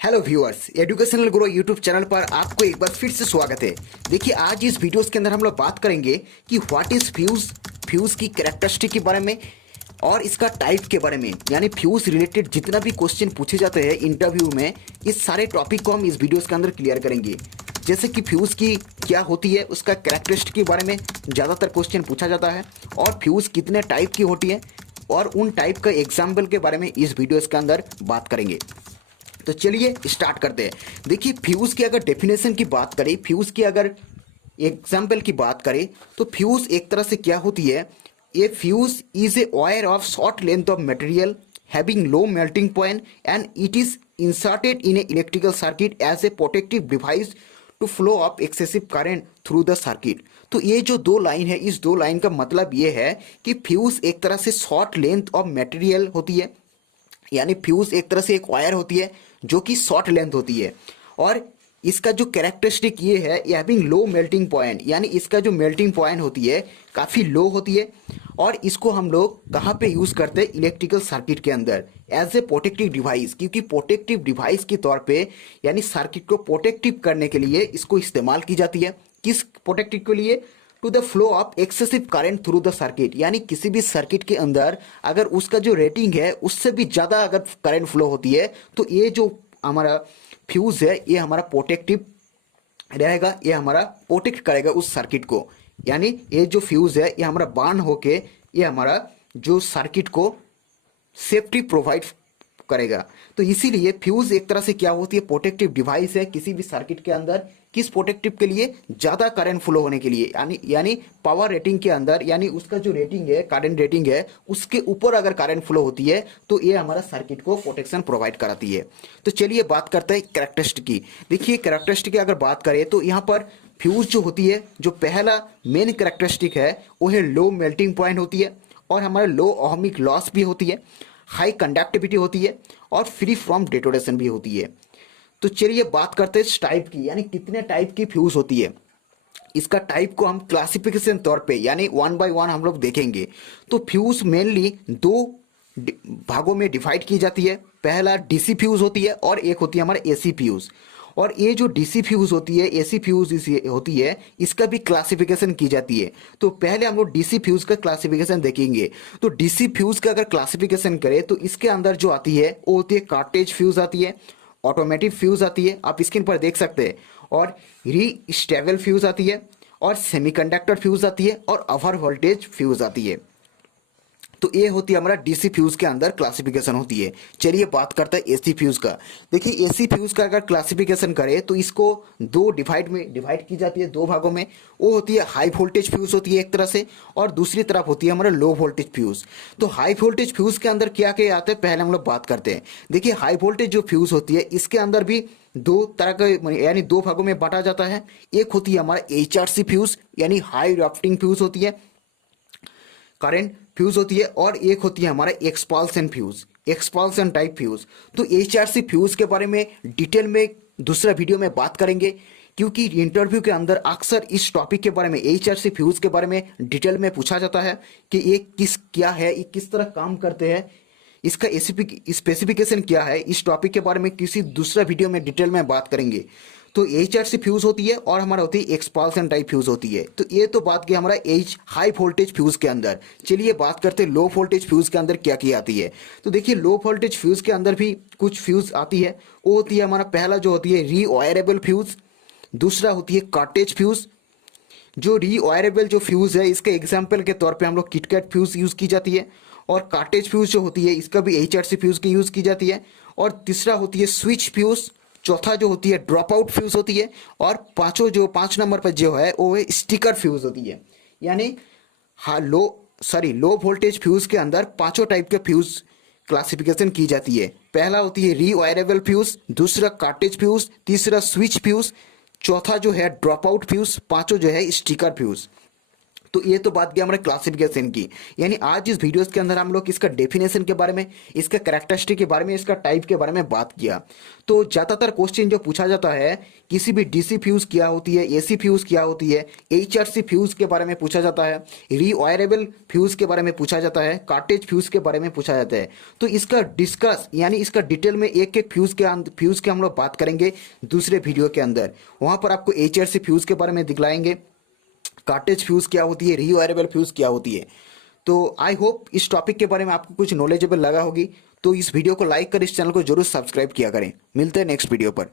Hello viewers, educational grow YouTube channel पर आपको एक बार फिर से स्वागत है। देखिए, आज इस वीडियोस के अंदर हम लोग बात करेंगे कि व्हाट इज फ्यूज, फ्यूज की कैरेक्टरिस्टिक के बारे में और इसका टाइप के बारे में, यानी फ्यूज रिलेटेड जितना भी क्वेश्चन पूछे जाते हैं इंटरव्यू में, इस सारे टॉपिक को हम इस वीडियोस के अंदर क्लियर करेंगे। जैसे कि फ्यूज की क्या होती है, उसका कैरेक्टरिस्टिक के बारे में ज़्यादातर क्वेश्चन पूछा जाता है, और फ्यूज कितने टाइप की होती है और उन टाइप का एग्जाम्पल के बारे में इस वीडियोस के अंदर बात करेंगे। तो चलिए स्टार्ट करते हैं। देखिए, फ्यूज की अगर डेफिनेशन की बात करें, फ्यूज की अगर एग्जाम्पल की बात करें, तो फ्यूज एक तरह से क्या होती है, a fuse is a wire of short length of material having low melting point and it is inserted in a electrical circuit as a protective device to flow of excessive current through the circuit. तो ये जो दो line है, इस दो line का मतलब ये है कि फ्यूज एक तरह से शॉर्ट लेंथ ऑफ मटेरियल होती है, यानी फ्यूज एक तरह से एक वायर होती है जो कि शॉर्ट लेंथ होती है, और इसका जो कैरेक्टरिस्टिक ये है, ये हैविंग लो मेल्टिंग पॉइंट, यानी इसका जो मेल्टिंग पॉइंट होती है काफ़ी लो होती है, और इसको हम लोग कहाँ पे यूज़ करते हैं, इलेक्ट्रिकल सर्किट के अंदर एज ए प्रोटेक्टिव डिवाइस, क्योंकि प्रोटेक्टिव डिवाइस के तौर पे, यानी सर्किट को प्रोटेक्टिव करने के लिए इसको इस्तेमाल की जाती है। किस प्रोटेक्टिव के लिए? To the flow of excessive current through the circuit, यानी किसी भी सर्किट के अंदर अगर उसका जो रेटिंग है उससे भी ज़्यादा अगर करंट फ्लो होती है, तो ये जो हमारा फ्यूज है ये हमारा प्रोटेक्टिव रहेगा, ये हमारा प्रोटेक्ट करेगा उस सर्किट को। यानी ये जो फ्यूज है ये हमारा बार्न होके ये हमारा जो सर्किट को सेफ्टी प्रोवाइड करेगा। तो इसीलिए फ्यूज एक तरह से क्या होती है, प्रोटेक्टिव डिवाइस है किसी भी सर्किट के अंदर। किस प्रोटेक्टिव के लिए? ज़्यादा करंट फ्लो होने के लिए, यानी पावर रेटिंग के अंदर, यानी उसका जो रेटिंग है, करंट रेटिंग है, उसके ऊपर अगर करंट फ्लो होती है तो ये हमारा सर्किट को प्रोटेक्शन प्रोवाइड कराती है। तो चलिए बात करते हैं कैरेक्टरिस्टिक की। देखिए, कैरेक्टरिस्टिक की अगर बात करें तो यहाँ पर फ्यूज जो होती है, जो पहला मेन कैरेक्टरिस्टिक है वो है लो मेल्टिंग पॉइंट होती है, और हमारा लो ओहमिक लॉस भी होती है, हाई कंडक्टिविटी होती है, और फ्री फ्रॉम डेटोनेशन भी होती है। तो चलिए बात करते हैं इस टाइप की, यानी कितने टाइप की फ्यूज होती है। इसका टाइप को हम क्लासिफिकेशन तौर पे, यानी वन बाय वन हम लोग देखेंगे। तो फ्यूज मेनली दो भागों में डिवाइड की जाती है। पहला डीसी फ्यूज होती है और एक होती है हमारा एसी फ्यूज। और ये जो डीसी फ्यूज होती है, एसी फ्यूज होती है, इसका भी क्लासिफिकेशन की जाती है। तो पहले हम लोग डीसी फ्यूज का क्लासिफिकेशन देखेंगे। तो डीसी फ्यूज का अगर क्लासिफिकेशन करें तो इसके अंदर जो आती है वो होती है कार्टेज फ्यूज आती है, ऑटोमेटिक फ्यूज आती है, आप स्क्रीन पर देख सकते हैं, और री स्टेबल फ्यूज आती है, और सेमीकंडक्टर फ्यूज आती है, और ओवर वोल्टेज फ्यूज आती है। तो ये होती है हमारा डीसी फ्यूज के अंदर क्लासिफिकेशन होती है। चलिए बात करते हैं एसी फ्यूज का। देखिए, एसी फ्यूज का अगर क्लासिफिकेशन करें तो इसको दो डिवाइड की जाती है, दो भागों में। वो होती है हाई वोल्टेज फ्यूज होती है एक तरह से, और दूसरी तरफ होती है हमारा लो वोल्टेज फ्यूज। तो हाई वोल्टेज फ्यूज के अंदर क्या क्या आता है, पहले हम लोग बात करते हैं। देखिए, हाई वोल्टेज जो फ्यूज होती है इसके अंदर भी दो तरह का, यानी दो भागों में बांटा जाता है। एक होती है हमारा एचआरसी फ्यूज, यानी हाई राफ्टिंग फ्यूज होती है, करंट फ्यूज होती है, और एक होती है हमारा एक्सपाल्सन फ्यूज, एक्सपाल्सन टाइप फ्यूज। तो एचआरसी फ्यूज के बारे में डिटेल में दूसरा वीडियो में बात करेंगे, क्योंकि इंटरव्यू के अंदर अक्सर इस टॉपिक के बारे में, एचआरसी फ्यूज के बारे में डिटेल में पूछा जाता है कि ये क्या है, ये किस तरह काम करते हैं, इसका स्पेसिफिकेशन क्या है। इस टॉपिक के बारे में किसी दूसरा वीडियो में डिटेल में बात करेंगे। तो एचआरसी फ्यूज होती है और हमारा होती है एक्सपाल्सन टाइप फ्यूज होती है। तो ये तो बात की हमारा हाई वोल्टेज फ्यूज के अंदर। चलिए बात करते हैं लो वोल्टेज फ्यूज के अंदर क्या क्या आती है। तो देखिए, लो वोल्टेज फ्यूज के अंदर भी कुछ फ्यूज आती है। वो होती है हमारा पहला जो होती है रीवायरेबल फ्यूज, दूसरा होती है कार्टेज फ्यूज। जो रीवायरेबल जो फ्यूज है, इसके एग्जाम्पल के तौर पर हम लोग किटकैट फ्यूज यूज की जाती है, और कार्टेज फ्यूज जो होती है इसका भी एचआरसी फ्यूज की यूज की जाती है, और तीसरा होती है स्विच फ्यूज, चौथा जो होती है ड्रॉप आउट फ्यूज होती है, और पांच नंबर पर जो है वो है स्टिकर फ्यूज होती है। यानी लो वोल्टेज फ्यूज के अंदर पांचों टाइप के फ्यूज क्लासिफिकेशन की जाती है। पहला होती है रीवायरेबल फ्यूज, दूसरा कार्टेज फ्यूज, तीसरा स्विच फ्यूज, चौथा जो है ड्रॉप आउट फ्यूज, पांचों जो है स्टिकर फ्यूज। तो ये तो बात गया हमारे क्लासिफिकेशन की। यानी आज इस वीडियोस के अंदर हम लोग इसका डेफिनेशन के बारे में, इसका कैरेक्टरिस्टिक के बारे में, इसका टाइप के बारे में बात किया। तो ज़्यादातर क्वेश्चन जो पूछा जाता है, किसी भी डीसी फ्यूज़ क्या होती है, एसी फ्यूज़ क्या होती है, एचआरसी फ्यूज़ के बारे में पूछा जाता है, रीवायरेबल फ्यूज़ के बारे में पूछा जाता है, कार्टेज फ्यूज़ के बारे में पूछा जाता है। तो इसका डिस्कस यानी इसका डिटेल में एक एक फ्यूज़ के हम लोग बात करेंगे दूसरे वीडियो के अंदर। वहाँ पर आपको एचआरसी फ्यूज़ के बारे में दिखलाएंगे, कार्टेज फ्यूज़ क्या होती है, रीवायरेबल फ्यूज़ क्या होती है। तो आई होप इस टॉपिक के बारे में आपको कुछ नॉलेजेबल लगा होगी। तो इस वीडियो को लाइक कर इस चैनल को जरूर सब्सक्राइब किया करें। मिलते हैं नेक्स्ट वीडियो पर।